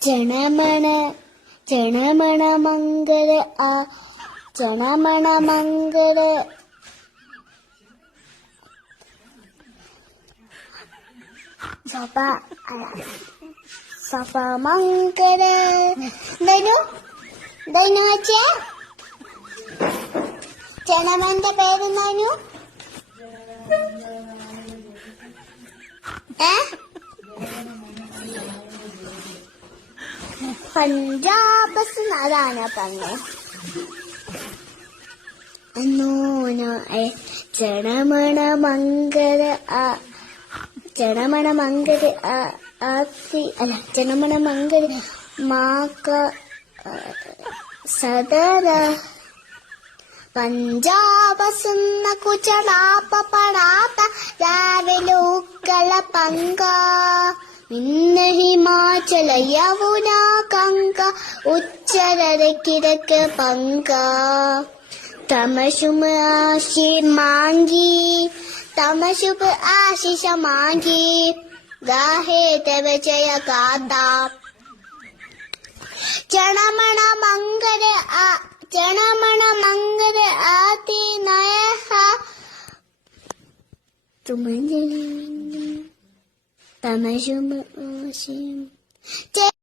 ജനമണ ജനമണ മംഗള ആ ജനമണ മംഗള സഭ സഭ മംഗള ദൈനു വെച്ചേ ജനമന്റെ പേരെന്താനു പഞ്ചാബ് അതാണ് പറഞ്ഞേ ജനമണ മംഗള ജനമണ മംഗള ആത്തി അല്ല ജനമണ മംഗള മാക സദര പഞ്ചാബ് സുന്ന കുചലാപ്പ പടാത്ത രാവിലെ ഉക്കള പങ്ക ഇന്ന് ഹിമാചല യമുന കങ്ക ഉച്ചരര കിഴക്ക് പങ്ക തമശുമ ആശി മാങ്കി തമശുപ് ആശിഷ മാങ്കി ഗാഹേ തവ ജയ ഗാഥ ജനമണ മംഗള ജനമണ മംഗള ആതി നയ തുമഞ്ജലി തമശുമ ആശി